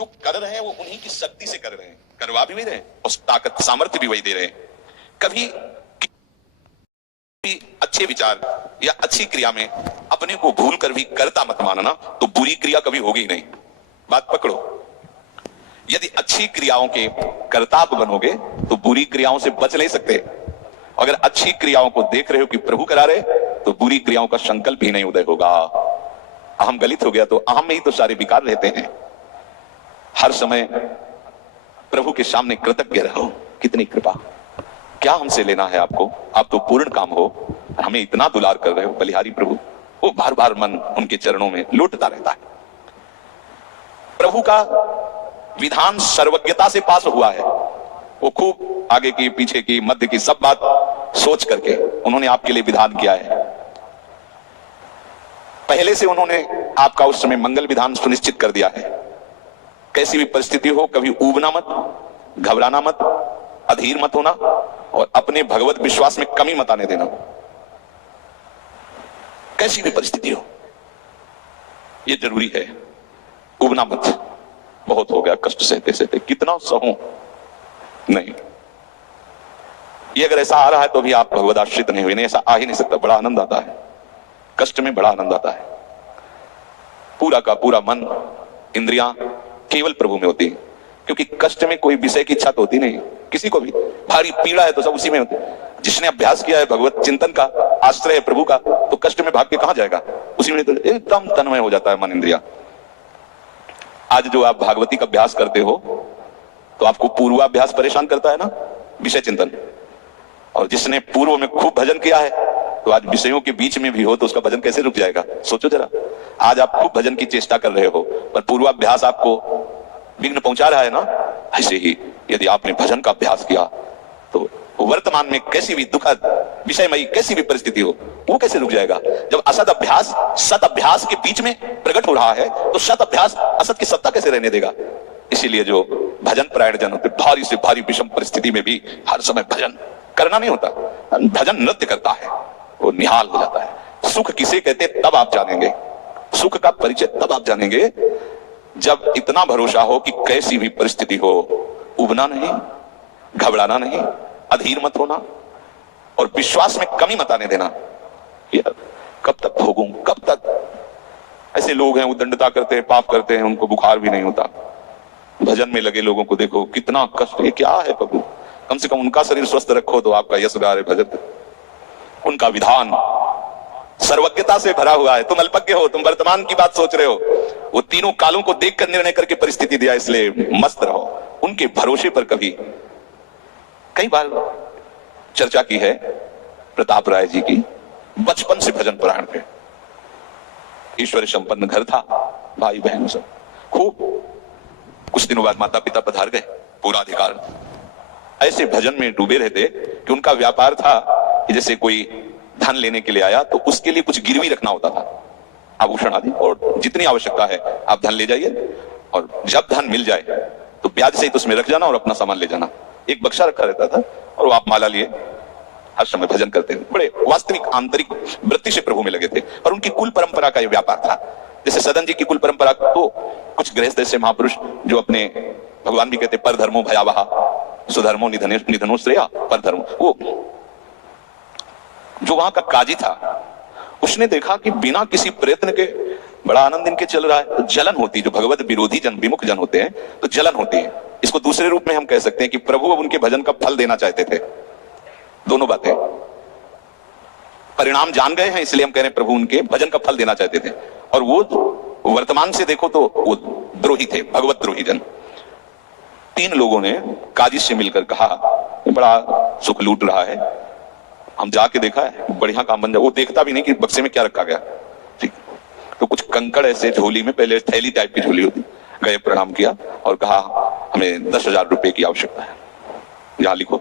जो कर रहे हैं वो उन्हीं की शक्ति से कर रहे हैं, करवा भी रहे हैं, उस ताकत सामर्थ्य भी वही दे रहे हैं। कभी अच्छे विचार या अच्छी क्रिया में अपने को भूल कर भी करता मत मानना, तो बुरी क्रिया कभी होगी ही नहीं। बात पकड़ो, यदि अच्छी क्रियाओं के कर्ता आप बनोगे तो बुरी क्रियाओं से बच नहीं सकते। अगर अच्छी क्रियाओं को देख रहे हो कि प्रभु करा रहे, तो बुरी क्रियाओं का संकल्प ही नहीं उदय होगा। अहम गलित हो गया तो अहम में ही तो सारे विकार रहते हैं। हर समय प्रभु के सामने कृतज्ञ रहो, कितनी कृपा, क्या हमसे लेना है आपको, आप तो पूर्ण काम हो, हमें इतना दुलार कर रहे हो बलिहारी प्रभु। वो बार बार मन उनके चरणों में लौटता रहता है। प्रभु का विधान सर्वज्ञता से पास हुआ है। वो खूब आगे की पीछे की मध्य की सब बात सोच करके उन्होंने आपके लिए विधान किया है। पहले से उन्होंने आपका उस समय मंगल विधान सुनिश्चित कर दिया है। कैसी भी परिस्थिति हो, कभी ऊबना मत, घबराना मत, अधीर मत होना और अपने भगवत विश्वास में कमी मत आने देना। कैसी भी परिस्थिति हो, यह जरूरी है। ऊबना मत, बहुत हो गया कष्ट सहते सहते, कितना सहूं नहीं। ये अगर ऐसा आ रहा है तो भी आप भगवत आश्रित नहीं हुए। नहीं, ऐसा आ ही नहीं सकता। बड़ा आनंद आता है, कष्ट में बड़ा आनंद आता है। पूरा का पूरा मन, इंद्रियां केवल प्रभु में होती है, क्योंकि कष्ट में कोई विषय की इच्छा तो होती नहीं किसी को भी। भारी पीड़ा है तो सब उसी में होती है। जिसने अभ्यास किया है भगवत चिंतन का, आश्रय है प्रभु का, तो कष्ट में भाग के कहां जाएगा, उसी में तो एकदम तन्मय हो जाता है मन इंद्रिया। आज जो आप भागवती का अभ्यास करते हो तो आपको पूर्वाभ्यास परेशान करता है ना, विषय चिंतन। और जिसने पूर्व में खूब भजन किया है तो आज विषयों के बीच में भी हो तो उसका भजन कैसे रुक जाएगा, सोचो जरा। आज आप खूब भजन की चेष्टा कर रहे हो पर पूर्वाभ्यास आपको विघ्न पहुंचा रहा है ना। ऐसे ही यदि आपने भजन का अभ्यास किया तो वर्तमान में कैसी भी दुखद विषयमयी कैसी भी परिस्थिति हो, वो कैसे रुक जाएगा। जब असत अभ्यास सत अभ्यास के बीच में प्रकट हो रहा है तो सत अभ्यास असत की सत्ता कैसे रहने देगा। इसीलिए जो भजन परायण जन होते, भारी से भारी विषम परिस्थिति में भी हर समय भजन करना नहीं होता, भजन नृत्य करता है, वो निहाल हो जाता है। सुख किसे कहते तब आप जानेंगे, सुख का परिचय तब आप जानेंगे जब इतना भरोसा हो कि कैसी भी परिस्थिति हो उबना नहीं, घबराना नहीं, अधीर मत होना और विश्वास में कमी मत आने देना। यार कब तक भोगूं, कब तक। ऐसे लोग हैं उद्दंडता करते हैं, पाप करते हैं, उनको बुखार भी नहीं होता। भजन में लगे लोगों को देखो कितना कष्ट, ये क्या है प्रभु, कम से कम उनका शरीर स्वस्थ रखो तो आपका यश गा रहे भजन। उनका विधान सर्वज्ञता से भरा हुआ है। तुम अल्पज्ञ हो, तुम वर्तमान की बात सोच रहे हो, वो तीनों कालों को देखकर निर्णय करके परिस्थिति दिया, इसलिए मस्त रहो उनके भरोसे पर। कभी कई बार चर्चा की है प्रताप राय जी की, बचपन से भजन पुराण पे। ईश्वर संपन्न घर था, भाई बहन सब खूब। कुछ दिनों बाद माता पिता पधार गए, पूरा अधिकार। ऐसे भजन में डूबे रहते कि उनका व्यापार था कि जैसे कोई धन लेने के लिए आया तो उसके लिए कुछ गिरवी रखना होता था, आभूषण आदि, और जितनी आवश्यकता है आप धन ले जाइए और जब धन मिल जाए तो ब्याज सहित उसमें रख जाना और अपना सामान ले जाना। एक बक्सा रखा रहता था और वो आप माला लिए हर समय भजन करते थे। बड़े वास्तविक आंतरिक वृत्ति से प्रभु में लगे थे। और उनकी कुल परंपरा का ये व्यापार था। जैसे सदन जी की कुल परंपरा तो कुछ गृहस्थ ऐसे महापुरुष जो अपने, भगवान भी कहते पर धर्मो भयावहा सुधर्मो निधनो श्रेया पर धर्मो, वो जो वहां का काजी था उसने देखा कि बिना किसी प्रयत्न के बड़ा आनंद इनके चल रहा है। तो जलन होती, जो भगवत विरोधी जन, विमुख जन होते हैं तो जलन होती है। इसको दूसरे रूप में हम कह सकते हैं कि प्रभु अब उनके भजन का फल देना चाहते थे। दोनों बातें, परिणाम जान गए हैं इसलिए हम कह रहे हैं प्रभु उनके भजन का फल देना चाहते थे। और वो वर्तमान से देखो तो वो द्रोही थे, भगवत द्रोही जन। 3 लोगों ने काजी से मिलकर कहा बड़ा सुख लूट रहा है, हम जाके देखा है बढ़िया काम बन जाए। वो देखता भी नहीं कि बक्से में क्या रखा गया। ठीक, तो कुछ कंकड़ ऐसे झोली में, पहले थैली टाइप की झोली होती, गए प्रणाम किया और कहा हमें 10,000 रुपए की आवश्यकता है, यहाँ लिखो।